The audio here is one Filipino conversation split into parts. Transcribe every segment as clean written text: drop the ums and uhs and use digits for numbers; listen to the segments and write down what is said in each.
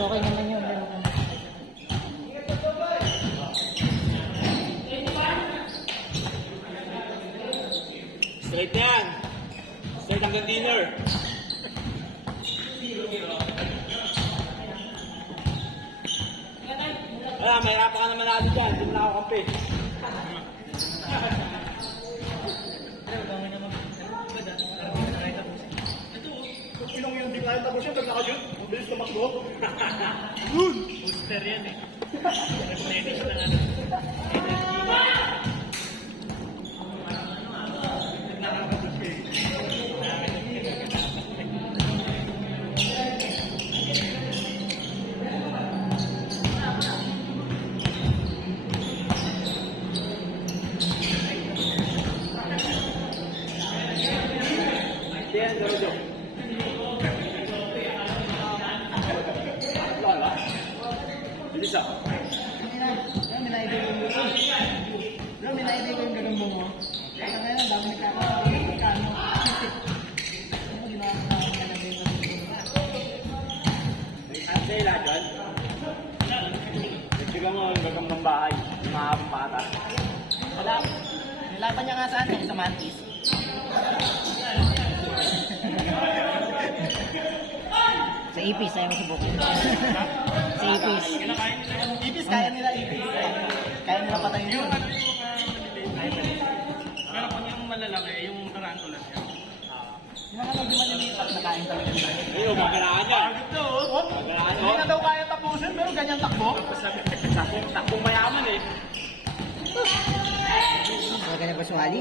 okay naman yun. Straight yan. Straight hanggang dinner. Wala, mahirapan ka naman natin dyan. Hindi mo na ako kampi. Sinong yung di kaya tapos yun, nagkakayun, mabilis na makdo. Yun! Booster yan eh. Replenish na ano. Yan, Jojo. Wala. Bilis ah. Minaiday ko yung ganun mo. Kaya ngayon, dami nagkakaroon. Kano? Ano ginawa ko na malagay ko? Ante, lahat dyan. Nagsigang mo, hanggang ng bahay. Mahabang pata. Wala. Nilaban niya nga saan eh, sa Mantis. Sa Ipis, ayaw mo subukin. Sa Ipis. Ipis, kaya nila Ipis. Kaya nila patayin yun. Pero kung yung malalaki, yung tarantula niya. Yung mga medyo malilipat na kain talaga nila. Ayun, magkailangan yan. Ito, Magkailangan, Hindi na daw kaya tapusin, pero ganyan takbo. Takbong mayaman eh. Talaga na ba suwali?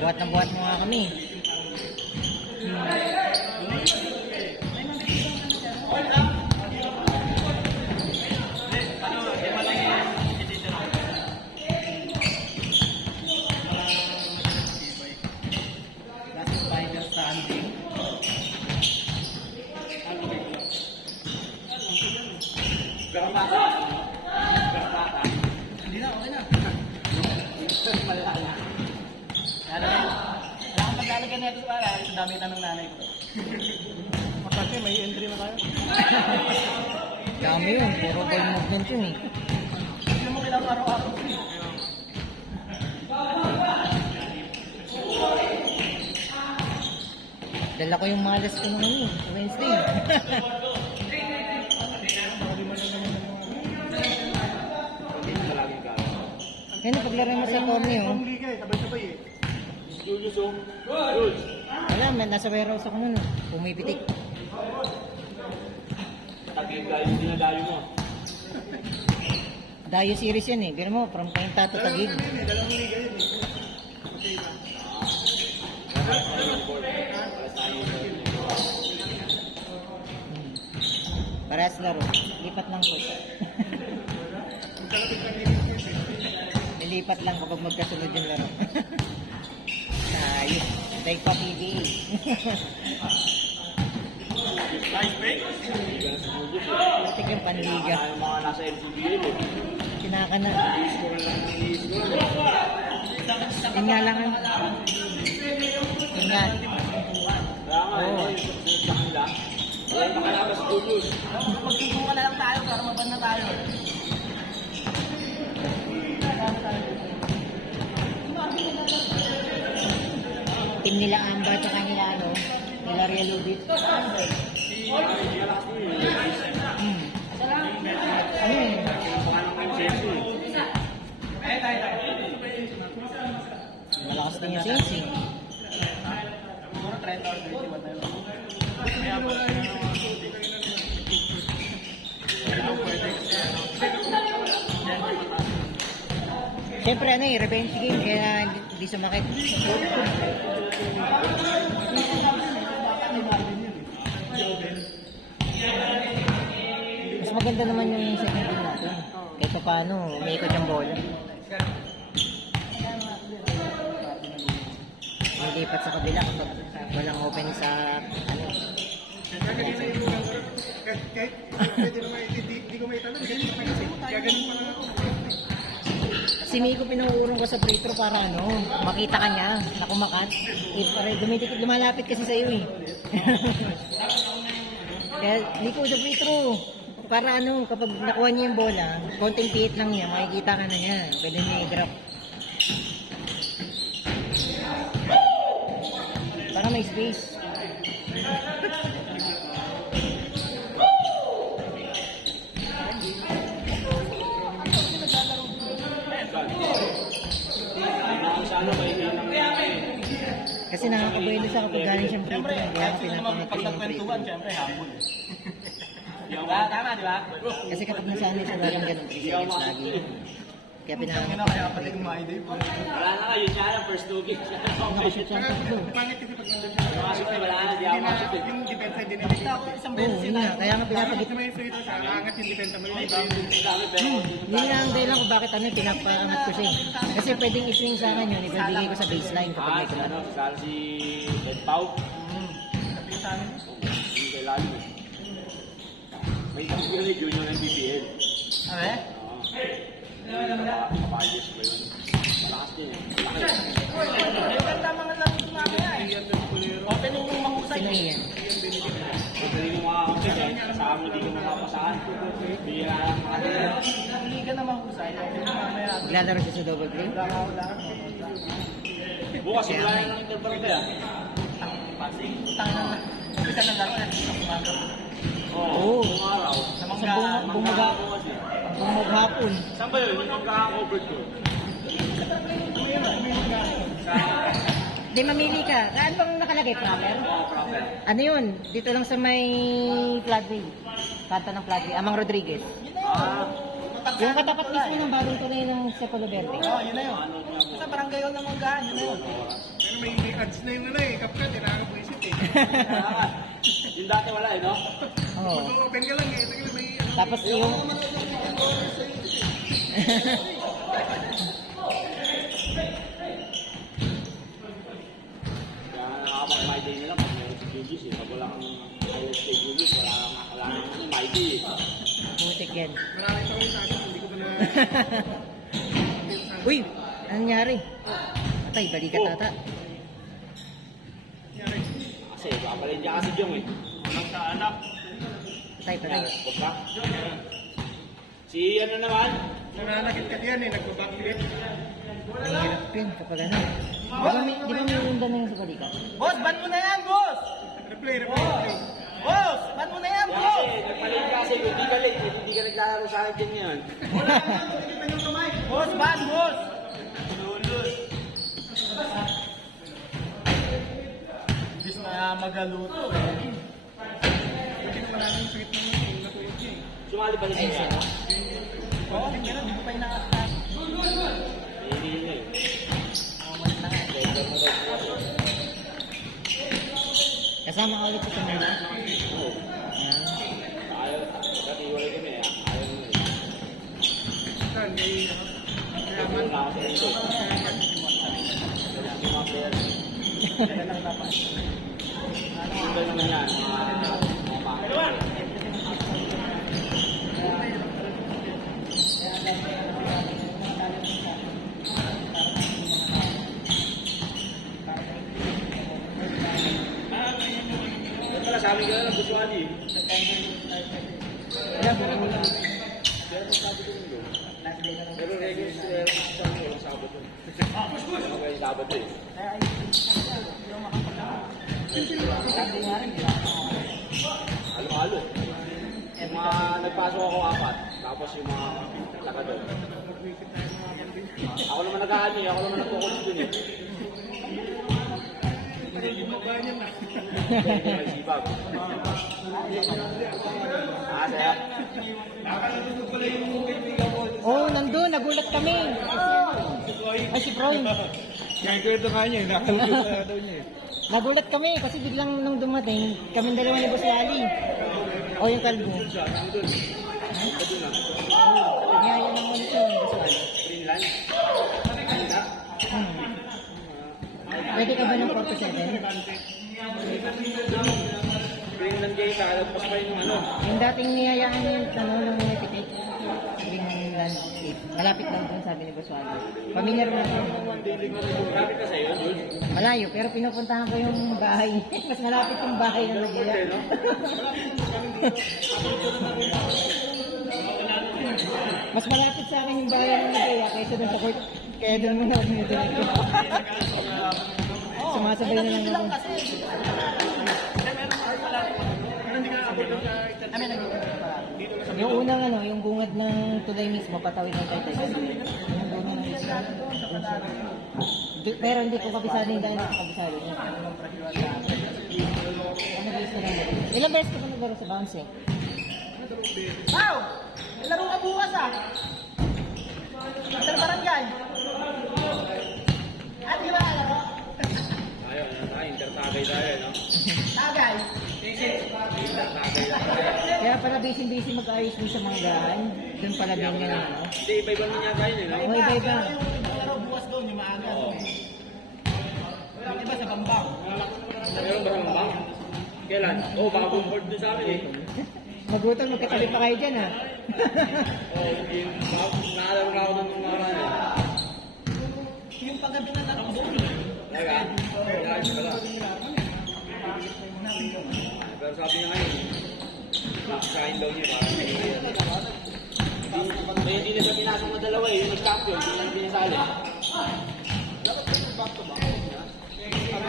Buhat na buhat mo nga kami. Last final standing. Garamata. Garamata. Hindi na, okay na. Malala. Ano na? Wala kang paglalagyan nito para sa damitan ng nanay ko. Makati, may entry na tayo. Dami yun, puro ball movement yun eh. Hindi mo kailangan araw-araw. Dala ko yung malas ko ng ano, sa Wednesday. Yan, paglaro mo sa Tommy oh. Ang liga eh, sabay-sabay eh. Julius oh. Jules. Wala, nasa warehouse ako nun. Pumipitik. Tagig tayo, dinadayo mo. Dayo series yan eh. Gano'n mo, from Painta to Tagig. Dalawang liga yun eh. Parehas laro. Lipat lang po. Nilipat lang kapag magkasunod yung laro. Ayos. Daig pa PBA. Life break? Putik yung panliga. Yung mga nasa LCBL eh. Kinaka na. I-score lang ng i-score. Yun nga lang. Yun nga. Kaya nga, Oo. yung sa kanila. Wala na kalabas si Julius. Magsusuka na lang tayo para maban na tayo. Team nila Amba at nila ano, nila Real Ludit. Ano yun? Malakas din yung sensing. Siyempre ano eh, revenge game kaya hindi sumakit. Mas maganda naman yung second game natin. Kahit pa paano, umiikot yung bola. Nilipat sa kabila kapag walang open sa ano. Kahit hindi ko may tanong, ganyan pa kasi. Kaya ganun pa lang ako. Si Miko pinuurong ko sa free throw para ano, makita ka niya na kumakat. Eh, para lumalapit kasi sa iyo eh. Kaya hindi ko sa free throw. Para ano, kapag nakuha niya yung bola, konting piit lang niya, makikita ka na niya. Pwede niya i-drop. Para may space. Sa ano, may hinang Kasi nakakabuelo siya kapag galing siyang free Siyempre, throw. Kaya kahit ako sino naman pag pinapangit yung free nagkwentuhan, throw. siyempre, hapon. Tama, di ba? Kasi kapag nasanay sa larang ganun, 3 seconds lagi. Kaya pinapangit Kaya pala yung mga idea. Wala na nga, yun siya lang, first 2 games. nakashoot siya ang tatlo. Pangit kasi pag nandun siya. Nakashoot na, wala na, di ako makashoot eh. Yung depensa din Basta ako isang Oo, beses yun nga. Kaya nga pinapagit. Kasi may free throw siya, aangat yung depensa mo. Yung Ang dami, pero Yun nga ang dahilan kung bakit ano, pinapaangat ko siya eh. Kasi pwedeng i-swing sa akin yun, ibibigay ko sa baseline kapag may si kulat. ano, sasali si Ed Pau. Sabi sa amin. Hindi kay Lalo. May yun ni Junior ng BPL. Awe? Kapayos ba yun? Malakas din eh. Malaki. Yung ganda mga lang ito mamaya eh. Opening yung mahusay. Sino yan? Magaling yung mga kapit eh. Kasama mo, di ko mapapasahan. Bira lang mga nila. Ang liga na mahusay. Opening mamaya. Lalaro siya sa double play? Bukas, simula na ng interval ka. Passing. Tangin na. Umpisa ng laro. Umaga. Oo. Buong araw. Sa Sa mga bumuga, Bukas eh. maghapon. Saan ba yun? Yung magkaka-covered ko. Di mamili ka. Saan bang nakalagay, Proper? Proper. Ano yun? Dito lang sa may Floodway. Kanta ng Floodway. Amang Rodriguez. Yung katapat mismo ng bagong tunay ng Cepolo Verde. Oo, yun na yun. Sa barangay hall ng Manggahan, yun na yun. Pero may ads na yung ano eh, kapkat, nakakapwisit eh. Yung dati wala eh, no? Oo. Mag-open ka lang eh, ito may ano. Tapos yung... Kaya nakakapag-my day nila pag meron si Jugis eh. Pag wala kang highlights kay Jugis, wala kang my day eh. Putik yan. Maraming tawin sa akin, hindi ko pa na... Uy! Anong nangyari? Atay, balikat ata. Kasi papalin niya kasi Jong eh. Walang sa anak. Atay, patay. Huwag ka. Si ano naman? Nananakit ka yan eh, nagbabackflip. Ang hirap yun kapag ano. Di ba may runda na yung sa balikat? Boss, ban mo na yan, boss! Replay, replay. Boss, ban mo na yan, boss! Kasi nagpalin ka kasi hindi ka late. Hindi ka naglalaro sa akin din yan. Boss, ban, boss! Lulus. Bis na magaluto eh. Sumali pa rin Ayun siya. siya. Oo, hindi na, hindi ko pa inaasahan. Hindi niya eh. Wala na nga. Kasama ka ulit sa kanila. Oo. Yan. Ayaw. Kasi iwalay kami ah. Ayaw mo eh. Saan, may ano? Kaya mo na ako sa ito. Kaya yung mga players. Ito naman yan. Mga pangit. Ba't pala sabi ka na ng Busuali? Wala, buo. Pero regular sa walang Sabado. Okay, Sabado eh. Sabi nga rin, di ba? Halo-halo. Yung mga nagpasok ako 4, tapos yung mga taga doon. Ako naman nag-aani, ako naman nagpo-coach dun eh. Nagsibag. Saya. Oh, nandun, nagulat kami. Ay, si Froy. Nagkwento ka niya, nakaluto na daw niya eh. Nagulat kami kasi biglang nung dumating, kami dalawa ni Boss Wally. O yung kalbo. Niyaya ng ulit yun, Boss Wally. Greenland. Hmm. Pwede ka ba ng 4 to 7? Greenland kayo sa kalagpas pa yung ano. Yung dating niyayaan niya yung tanong ng mga ticket. Greenland 8. Malapit lang dun, sabi ni Boss Wally. Familiar na ako. Malapit ka sa'yo, Dul. Malayo, pero pinupuntahan ko yung bahay. Mas malapit yung bahay ng Laguna. no? Mas malapit sa akin yung bayan ng Nagaya kaysa dun sa court. Kaya doon mo na dumidiretso. Sumasabay na lang ako. Kasi, Yung unang ano, yung bungad ng tulay mismo, patawid ng Taytay. Yung bunga ng mismo. Pero hindi ko kabisado yung dahil hindi ko kabisado. Ano ba yung sarang? Ilang beses ka pa naglaro sa bouncing? wow! May laro ka bukas ah! Hotel Barangay! At di ba laro? Ayun, intertagay tayo, no? Tagay! Intertagay tayo. Kaya para busy mag-ayos din sa manggahan. Doon pala din nga ano. Hindi, iba-iba naman yata yun, no? Oh, iba-iba. Yung laro bukas doon, yung maaga. Oo. Yung iba sa Bambang. Meron ba naman ba? Kailan? Oo, bagong board doon sa amin eh. Magutom, magkatabi pa kayo dyan ha. Oo, naalala na ako ng mga ano. Yung paggabi na laro doon. Talaga? Wala siya pala. Pero sabi niya ngayon, makasahin daw niya para hindi na siya pinasang na dalawa eh, yung nag-champion, hindi na pinisali.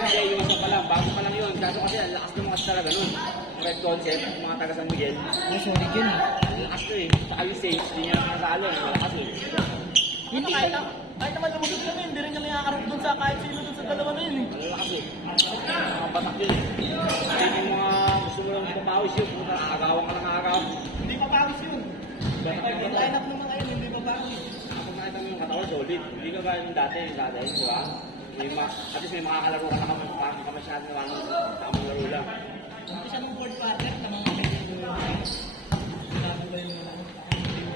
Kaya yung isa pa lang, bago pa lang yun. Kaso kasi ang lakas ng mga talaga nun. Red Concept, mga taga San Miguel. Ay, solid yun eh. Ang lakas to eh. Saka yung Saints, hindi niya pinasalo. Ang lakas eh. Hindi kahit naman lumusot kami, hindi rin kami nakakarap doon sa kahit sino doon sa dalawa na yun eh. Ang lakas eh. Mga batak yun eh. Kaya yung mga gusto mo lang ipapawis yun. Kung nakakagawan ka na nakakagawan. Hindi pa pawis yun. Batak Yung yun. line up naman ngayon, hindi pa pawis. Ako nakita mo yung katawan, solid. Hindi ka gaya ng dati, di ba? At least may makakalaro ka na ka masyado na lang. Tamang laro lang. Hindi siya ng board partner na mga medyo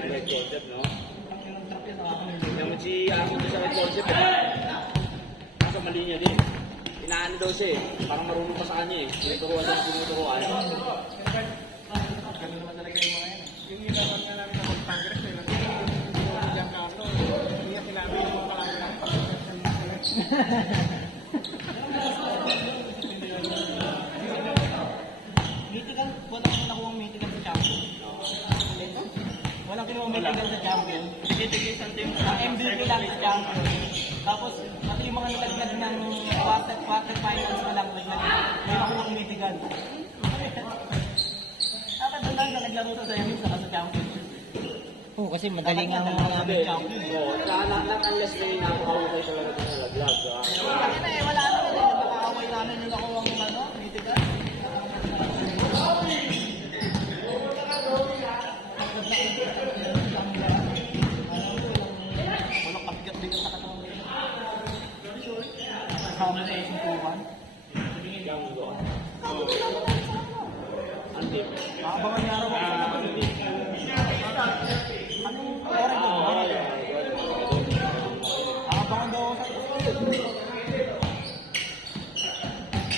Red Concept, no? yung trap yan, nakakamulo. Naman si Armin doon sa Red Concept, eh. Kaso mali niya din. Inaano daw siya eh. Parang marunong pa sa kanya eh. Tinuturuan siya, tinuturuan. Ganun naman talaga yung mga yan. Yung ilaban nga namin ng Congress, eh. Yung Giancarlo, hindi niya sinabi yung mga kalangan. Mythical, wala kang nakuha ang mythical sa champion. Walang kinuha mythical sa champion. Tigisan team sa MVP lang sa champion. Tapos, pati yung mga nilaglag ng quarter finals na lang, may nakuha ang mythical. Dapat doon lang sa naglaro sa semis saka sa championship. Oo, kasi madaling ang Sabi, oo. Unless may nakakawin kayo talaga doon sa laglag. Kaya na eh, wala naman eh. Nakakaway namin yung nakuha ang ano, mythical. Walang kabigat-bigat sa katawan. Kasama na yung suntukan. Yung doon. Ang tip. Maabangan niya araw ako sa labas. Anong Oregon? Aabangan daw ako sa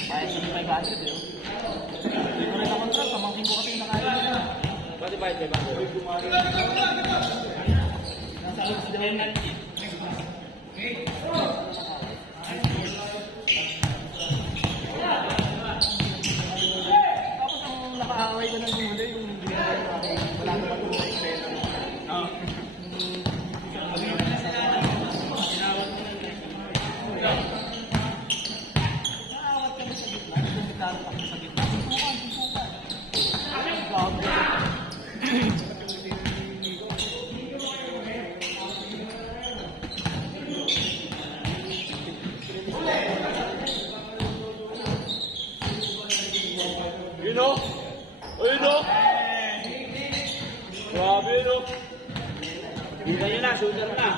ay, hindi may budget eh. Hindi ko rin naman trap, pamangkin ko kasi yung nakain nila. Pwede ba ito ba? Nasa loob si Daniel. Tapos ang nakaaway ko ng huli, yung hindi na wala naman kung sa eksena. Nakawat kami sa gitna, nagditaro kami sa gitna. Suntukan. Grabe. You know? You know? Grabe yun, no? Hindi nyo na, shooter na.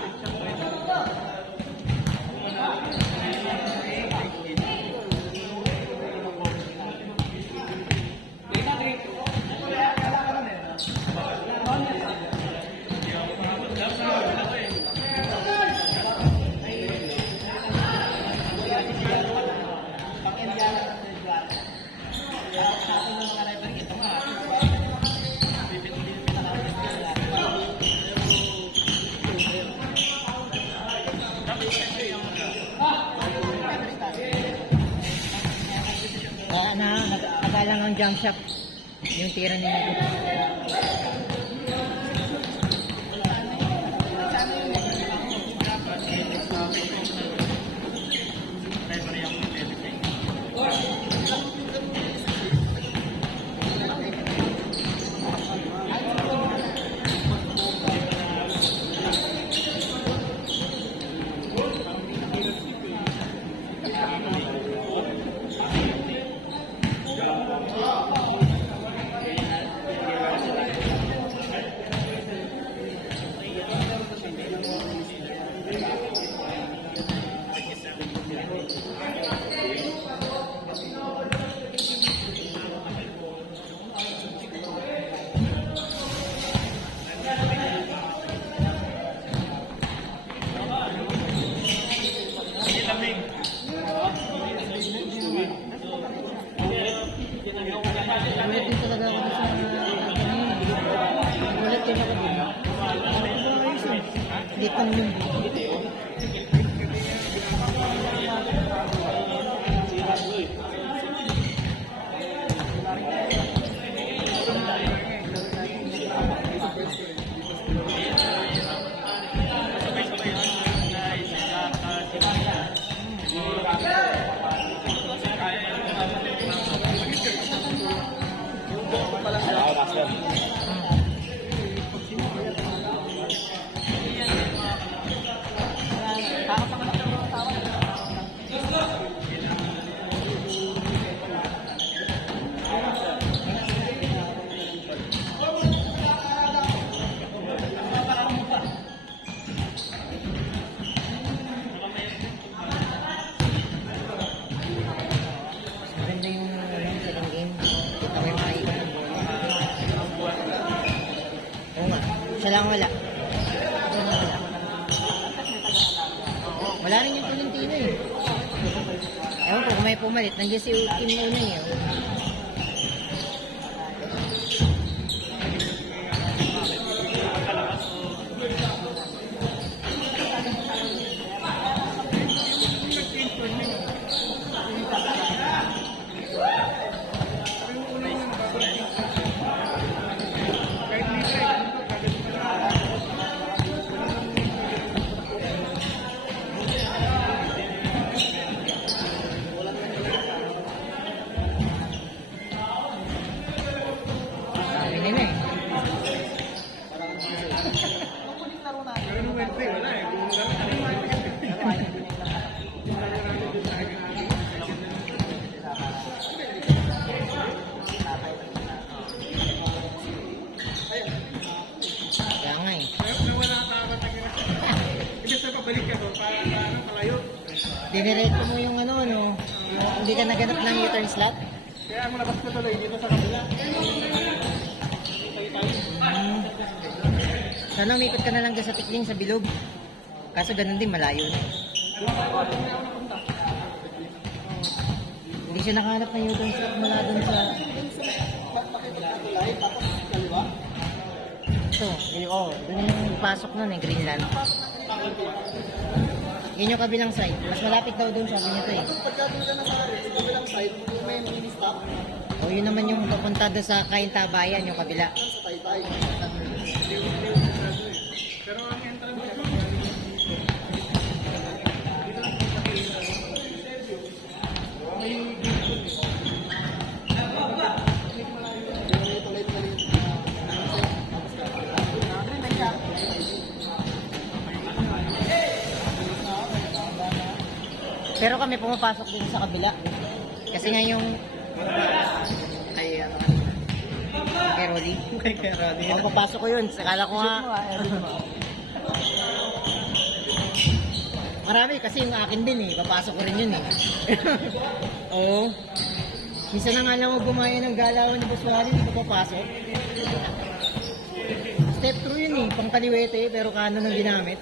Nagalang ang jump shot. Yung tira ni Nico. Ulit din talaga ako sa ulit din ako din. Hindi pa naman. Ako, master. Maganda yung second game. Kita ko yung makikita ng bola. Oo nga. Siya lang wala. Siya lang wala. Wala rin yung Tolentino eh. Ewan ko kung may pumalit. Nandiyan si Kim na una eh. Sabi nila eh. Kaya nga eh. Nawala ka ba tayo? Ibig na pabalik ka doon para kalayo. Dinireto mo yung ano, hindi ka naganap ng U-turn slot? Kaya ang labas ko tuloy dito sa kabila. Sana umikot ka na lang dyan sa tikling sa bilog. Kaso ganun din, malayo na. Hindi siya nakahanap ng U-turn slot mula dun sa... Ito, dun yung pasok nun eh, Greenland. Yun yung kabilang side. Mas malapit daw dun, sabi niya to eh. Pagka doon ka na sa kabilang side, may mini-stop O yun naman yung papunta doon sa Kaintabayan, yung kabila. sa Taytay. Pero ang entrance ka Pero kami pumapasok din sa kabila. Kasi nga yung... Kay ano? Kay Rolly. kay Roddy. O, papasok ko yun. Sakala ko nga... Marami kasi yung akin din eh. Papasok ko rin yun eh. Oo. Minsan na nga lang ako gumaya ng galawan ni Boss Wally, hindi ko papasok. Step through yun eh. Pang kaliwete pero kanan ang ginamit.